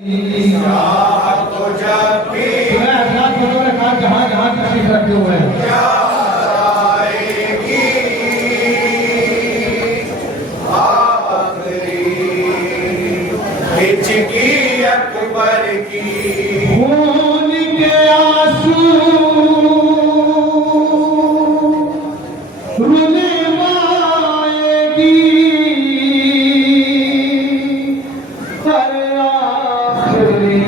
तो जब भी जहाँ जहाँ तशरीफ रखे हुए हैं आएगी आखिरी हिचकी अकबर की खून के आंसू रुलवाएगी हर आखिरी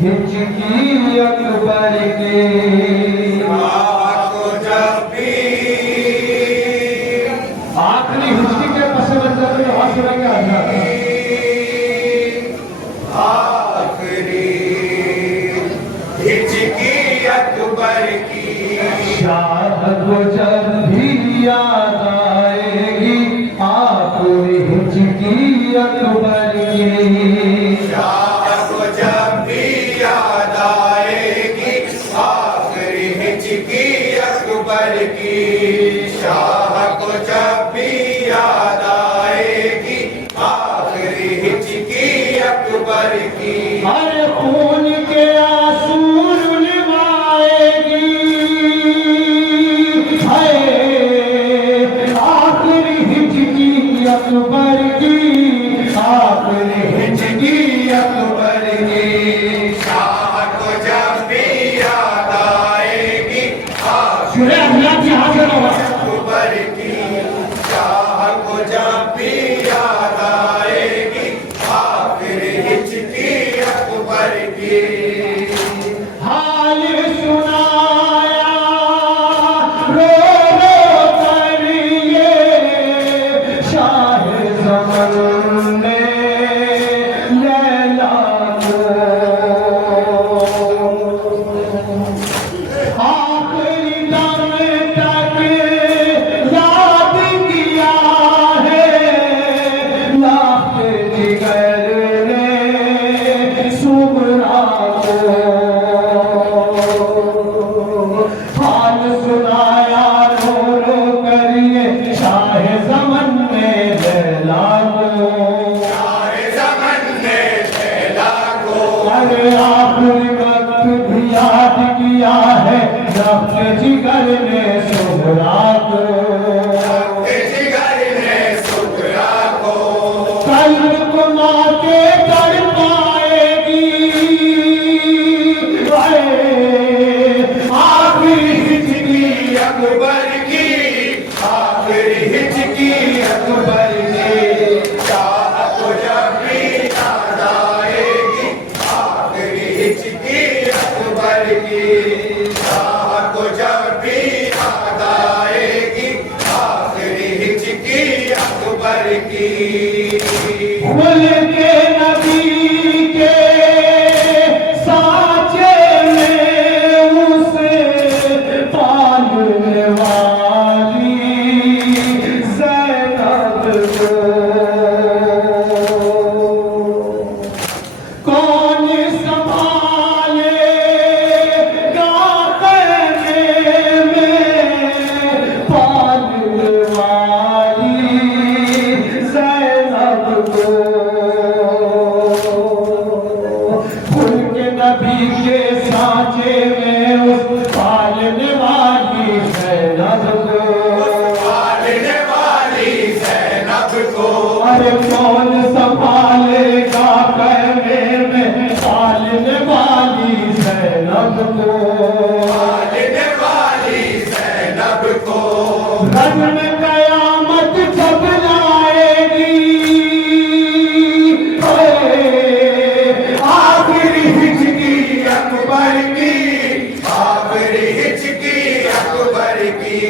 हिचकी अकबर की। तो जब भी आखिरी हिचकी के पस मंजर में आवाज सुनाएंगे आजाद आखिरी हिचकी अकबर की शाह को जब भी याद आएगी आखिरी हिचकी अकबर की। शाह को जब भी याद आएगी आखिरी हिचकी अकबर की शाह को जब भी याद आएगी आखिरी हिचकी अकबर की। हर खून के आंसू रुलवाएगी है आखिरी हिचकी अकबर की आखिरी हिचकी अकबर की। शाह को जब भी याद आएगी सुने अल्लाह की हाजिर हो अकबर की शाह को जब भी याद आएगी आखिरी हिचकी अकबर की। हाल सुनाया रो रो कर ये शाह ज़मन ने लैला को आखिरी दम तक याद किया है लाख जिगर ने सुबरा को। हाल सुनाया रो रो करिए शाह ज़मन में लैला को। शाह ज़मन ने लैला को अरे आखिरी वक्त भी याद किया है रफ्त जिगर ने सुबरा को। जिगर ने सुबरा को कल्ब को माँ के कर पाएगी आखिरी हिचकी अकबर की आखिरी हिचकी अकबर की। शाह को जब भी याद आएगी आखिरी हिचकी अकबर की शाह को जब भी याद आएगी आखिरी हिचकी अकबर की। खुल के नबी के साँचे में उसे पालने वाली ज़ैनब को कौन संभालेगा ख़ैमे में पालने वाली ज़ैनब को। खुल के नबी के साँचे में उस पालने वाली ज़ैनब को पालने वाली ज़ैनब को अरे कौन संभालेगा ख़ैमे में पालने वाली ज़ैनब को। पालने वाली ज़ैनब को रब में कयामत जब लाएगी आखिरी हिचकी अकबर की आखिरी हिचकी अकबर की।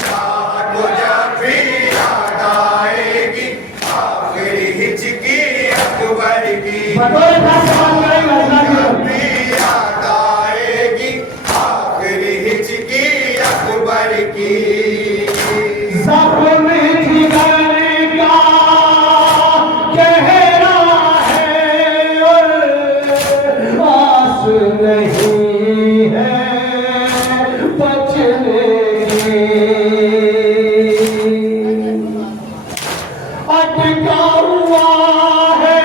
शाह को जब भी याद आएगी आखिरी हिचकी अकबर की। बतौर का सवाल करेंगे अल्लाह की जब भी याद आएगी आखिरी हिचकी अकबर की। ज़ख्म जिगर का गहरा है और आस नहीं है बचने की। अटका हुआ है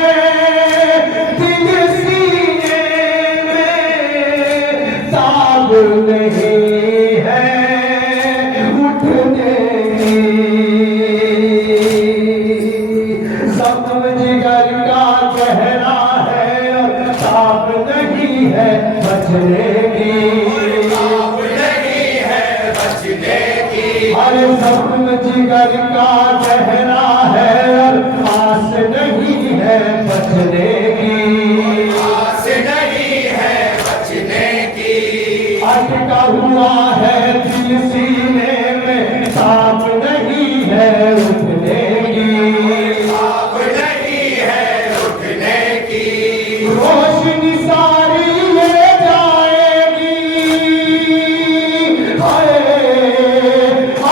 सफर का गहरा है और आस नहीं है बचने की, आस नहीं है बचने की। अटका हुआ है दिल सीने में, साफ नहीं है उठने की, आप नहीं है उठने की। रोशनी सारी ले जाएगी, हाय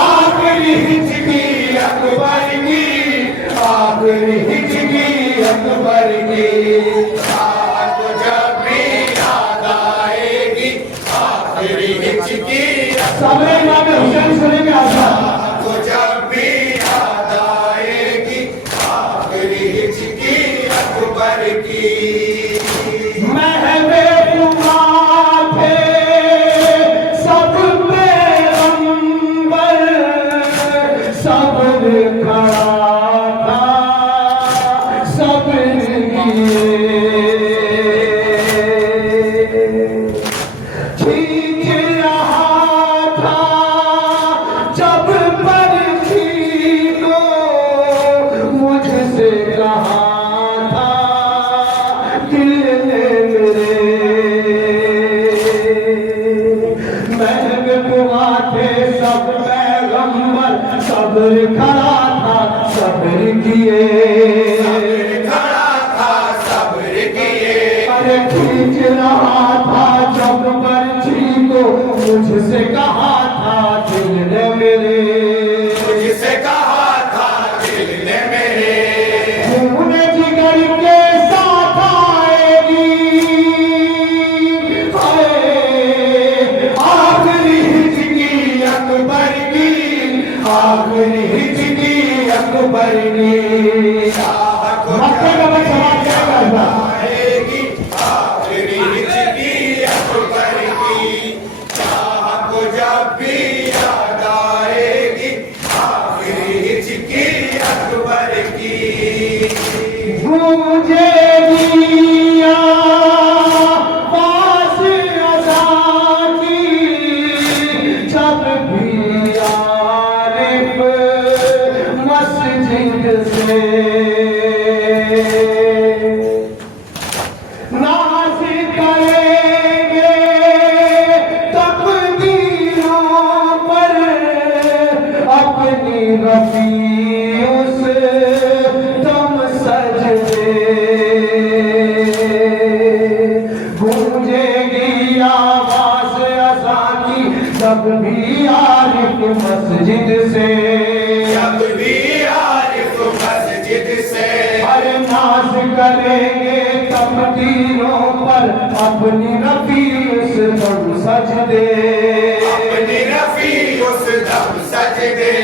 आखिरी हिचकी अकबर की, आखिरी हिचकी अकबर की। आपको जब भी याद आएगी आखिरी हिचकी, समय इमाम हुसैन सुनेंगे आसान। आपको जब भी याद आएगी आखिरी हिचकी अकबर की। महबूबा थे सब पैगंबर, सब्र खड़ा था सब्र किए, खींच रहा था जब बरछी को, मुझसे कहा था दिल ने मेरे। महबूबा थे सब पैगंबर, सब्र खड़ा था सब्र किए, खड़ा था सब्र किए। अरे खींच रहा था जब बरछी को, मुझसे कहा था दिल ने मेरे, जिसे कहा था दिल ने मेरे। खून जिगर के साथ आएगी, हाय आखिरी हिचकी अकबर की, आखिरी हिचकी अकबर की। शाह को मक्के का मैं सवाल क्या करता, आएगी आखिरी हिचकी अकबर की। शाह को जब भी याद आएगी आखिरी हिचकी अकबर की। गूंजेगी आवाज़ अज़ान की, जब भी आरिफ मस्जिद से नाज़ करेंगे तकदीरों पर, अपनी रफ़ी उस दम सजदे। गूंजेगी आवाज़ अज़ान की, जब भी आरिफ मस्जिद से, जब भी आरिफ मस्जिद से। अरे नाज करेंगे तकदीरों पर, अपनी रफ़ी उस दम सजदे। अपनी रफ़ी उस दम सजदे।